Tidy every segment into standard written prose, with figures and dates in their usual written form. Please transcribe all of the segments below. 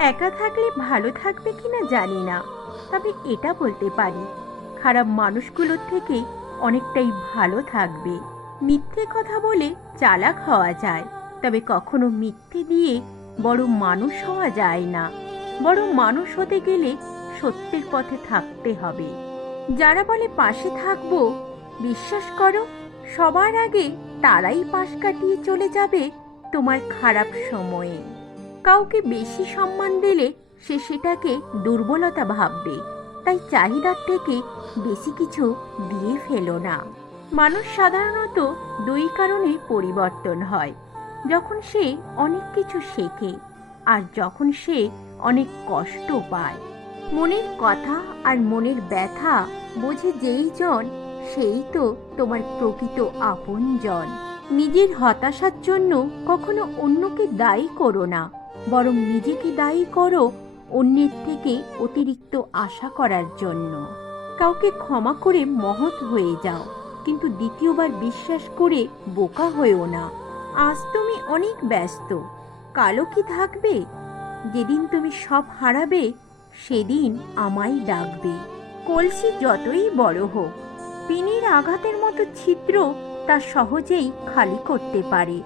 একা থাকলে ভালো থাকবে কিনা জানি না, তবে এটা বলতে পারি খারাপ মানুষগুলোর থেকে অনেকটাই ভালো থাকবে। মিথ্যে কথা বলে চালাক হওয়া যায়, তবে কখনো মিথ্যে দিয়ে বড় মানুষ হওয়া যায় না। বড় মানুষ হতে গেলে সত্যের পথে থাকতে হবে। যারা বলে পাশে থাকবো, বিশ্বাস করো সবার আগে তারাই পাশ কাটিয়ে চলে যাবে তোমার খারাপ সময়ে। কাউকে বেশি সম্মান দিলে সে সেটাকে দুর্বলতা ভাববে, তাই চাহিদার থেকে বেশি কিছু দিয়ে ফেলো না। মানুষ সাধারণত দুই কারণে পরিবর্তন হয়: যখন সে অনেক কিছু শেখে আর যখন সে অনেক কষ্ট পায়। মনের কথা আর মনের ব্যথা বোঝে যেই জন, সেই তো তোমার প্রকৃত আপনজন। নিজের হতাশার জন্য কখনো অন্যকে দায়ী করো না, বরং নিজেকে দায়ী করো অন্যের থেকে অতিরিক্ত আশা করার জন্য। কাউকে ক্ষমা করে মহৎ হয়ে যাও, কিন্তু দ্বিতীয়বার বিশ্বাস করে বোকা হয়েও না। আজ তুমি অনেক ব্যস্ত, কালও কি থাকবে? যেদিন তুমি সব হারাবে সেদিন আমায় ডাকবে। কলসি যতই বড় হোক, পিনের আঘাতের মতো ছিদ্র তা সহজেই খালি করতে পারে।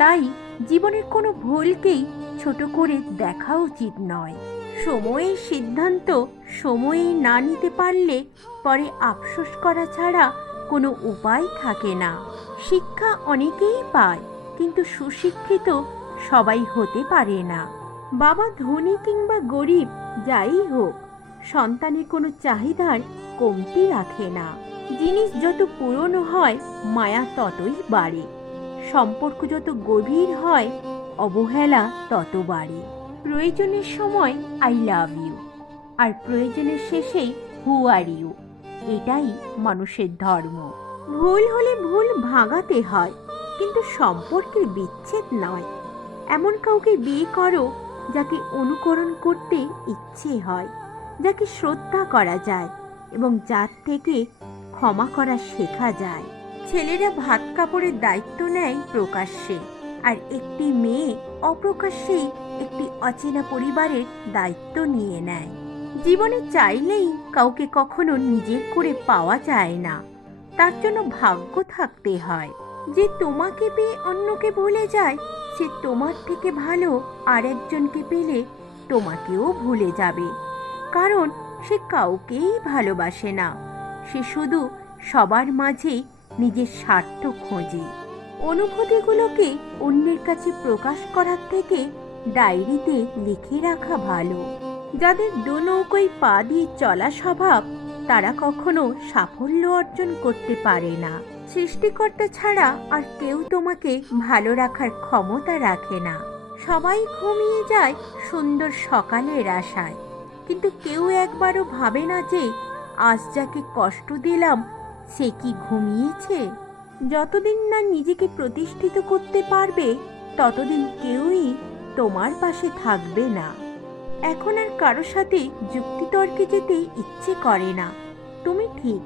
তাই জীবনের কোনো ভুলকেই ছোট করে দেখা উচিত নয়। সময়ের সিদ্ধান্ত সময়ে না নিতে পারলে পরে আফসোস করা ছাড়া কোনো উপায় থাকে না। শিক্ষা অনেকেই পায়, কিন্তু সুশিক্ষিত সবাই হতে পারে না। বাবা ধনী কিংবা গরিব যাই হোক, সন্তানের কোনো চাহিদার কমতি রাখে না। জিনিস যত পুরনো হয় মায়া ততই বাড়ে। সম্পর্ক যত গভীর হয় অবহেলা তত বাড়ে। প্রয়োজনের সময় আই লাভ ইউ, আর প্রয়োজনের শেষেই হু আর ইউ। এটাই মানুষের ধর্ম। ভুল হলে ভুল ভাঙাতে হয়, কিন্তু সম্পর্কের বিচ্ছেদ নয়। এমন কাউকে বিয়ে করো যাকে অনুকরণ করতে ইচ্ছে হয়, যাকে শ্রদ্ধা করা যায় এবং যার থেকে ক্ষমা করা শেখা যায়। ছেলেরা ভাত কাপড়ের দায়িত্ব নেয় প্রকাশ্যে, আর একটি মেয়ে অপ্রকাশ্যেই একটি অচেনা পরিবারের দায়িত্ব নিয়ে নেয়। জীবনে চাইলেই কাউকে কখনো নিজের করে পাওয়া যায় না, তার জন্য ভাগ্য থাকতে হয়। যে তোমাকে পেয়ে অন্যকে ভুলে যায়, সে তোমার থেকে ভালো আরেকজনকে পেলে তোমাকেও ভুলে যাবে। কারণ সে কাউকেই ভালোবাসে না, সে শুধু সবার মাঝে নিজের স্বার্থ খোঁজে। অনুভূতিগুলোকে অন্যের কাছে প্রকাশ করার থেকে ডায়েরিতে লিখে রাখা ভালো। যাদের দু নৌকোয় পা দিয়ে চলা স্বভাব, তারা কখনো সাফল্য অর্জন করতে পারে না। সৃষ্টিকর্তা ছাড়া আর কেউ তোমাকে ভালো রাখার ক্ষমতা রাখে না। সবাই ঘুমিয়ে যায় সুন্দর সকালের আশায়, কিন্তু কেউ একবারও ভাবে না যে আজ যাকে কষ্ট দিলাম সে কি ঘুমিয়েছে। যতদিন না নিজেকে প্রতিষ্ঠিত করতে পারবে, ততদিন কেউই তোমার পাশে থাকবে না। এখন আর কারো সাথে যুক্তিতর্কে যেতে ইচ্ছে করে না। তুমি ঠিক,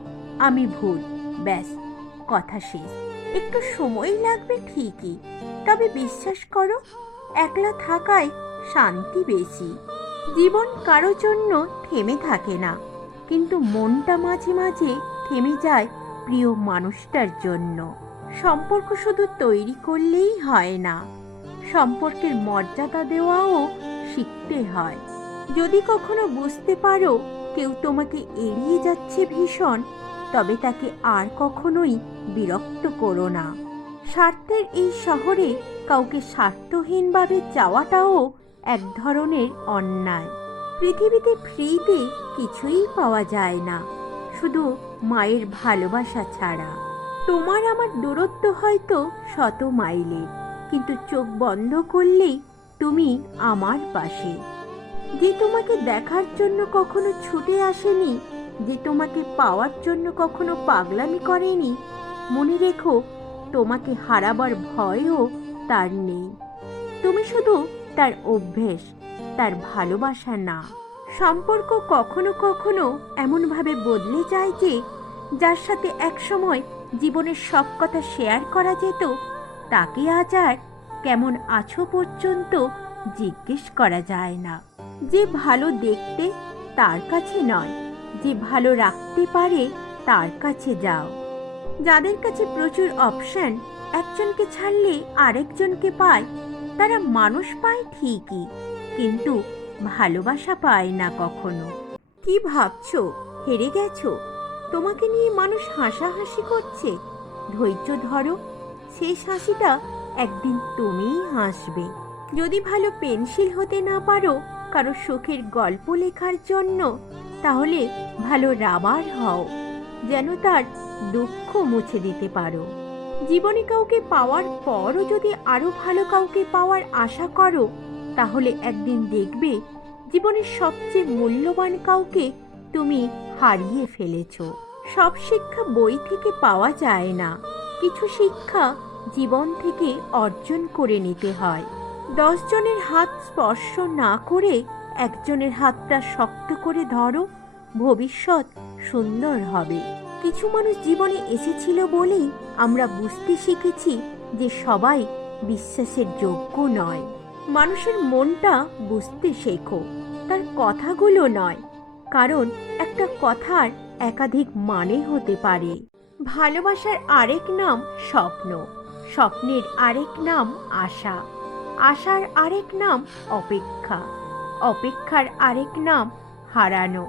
আমি ভুল, ব্যাস, কথা শেষ। একটু সময় লাগবে ঠিকই, তবে বিশ্বাস করো একলা থাকায় শান্তি বেশি। জীবন কারো জন্য থেমে থাকে না, কিন্তু মনটা মাঝে মাঝে থেমে যায় প্রিয় মানুষটার জন্য। সম্পর্ক শুধু তৈরি করলেই হয় না, সম্পর্কের মর্যাদা দেওয়াও শিখতে হয়। যদি কখনো বুঝতে পারো কেউ তোমাকে এড়িয়ে যাচ্ছে ভীষণ, তবে তাকে আর কখনোই বিরক্ত করো না। স্বার্থের এই শহরে কাউকে স্বার্থহীনভাবে চাওয়াটাও এক ধরনের অন্যায়। পৃথিবীতে ফ্রিতে কিছুই পাওয়া যায় না, শুধু মায়ের ভালোবাসা ছাড়া। তোমার আমার দূরত্ব হয়তো 100 মাইলের, কিন্তু চোখ বন্ধ করলেই তুমি আমার পাশে। যে তোমাকে দেখার জন্য কখনো ছুটে আসেনি, যে তোমাকে পাওয়ার জন্য কখনো পাগলামি করেনি, মনে রেখো তোমাকে হারাবার ভয়ও তার নেই। তুমি শুধু তার অভ্যেস, তার ভালোবাসা না। সম্পর্ক কখনো কখনো এমনভাবে বদলে যায় যে, যার সাথে একসময় জীবনের সব কথা শেয়ার করা যেত, তাকে আজ আর কেমন আছো পর্যন্ত জিজ্ঞেস করা যায় না। যে ভালো দেখতে তার কাছে নয়, যে ভালো রাখতে পারে তার কাছে যাও। যাদের কাছে প্রচুর অপশন একজনকে ছাড়লে আরেকজনকে পায়, তারা মানুষ পায় ঠিকই, কিন্তু ভালোবাসা পায় না কখনো। কি ভাবছো, হেরে গেছো? তোমাকে নিয়ে মানুষ হাসাহাসি করছে। ধৈর্য ধরো, শেষ হাসিটা একদিন তুমিই হাসবে। যদি ভালো পেন্সিল হতে না পারো কারো সুখের গল্প লেখার জন্য, তাহলে ভালো রাবার হও, যেন তার দুঃখ মুছে দিতে পারো। জীবনে কাউকে পাওয়ার পরও যদি আরো ভালো কাউকে পাওয়ার আশা করো, তাহলে একদিন দেখবে জীবনের সবচেয়ে মূল্যবান কাউকে তুমি হারিয়ে ফেলেছো। সব শিক্ষা বই থেকে পাওয়া যায় না, কিছু শিক্ষা জীবন থেকে অর্জন করে নিতে হয়। 10 জনের হাত স্পর্শ না করে একজনের হাতটা শক্ত করে ধরো, ভবিষ্যৎ সুন্দর হবে। কিছু মানুষ জীবনে এসেছিল বলেই আমরা বুঝতে শিখেছি যে সবাই বিশ্বাসের যোগ্য নয়। মানুষের মনটা বুঝতে শেখো, তার কথাগুলো নয়, কারণ একটা কথার একাধিক মানে হতে পারে। ভালোবাসার আরেক নাম স্বপ্ন, স্বপ্নের আরেক নাম আশা, আশার আরেক নাম অপেক্ষা, অপেক্ষার আরেক নাম হারানো,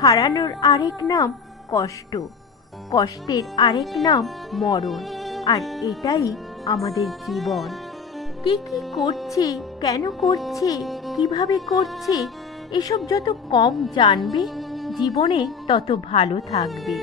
হারানোর আরেক নাম কষ্ট, কষ্টের আরেক নাম মরণ। আর এটাই আমাদের জীবন। কে কি করছে, কেন করছে, কিভাবে করছে, এসব যত কম জানবে জীবনে তত ভালো থাকবে।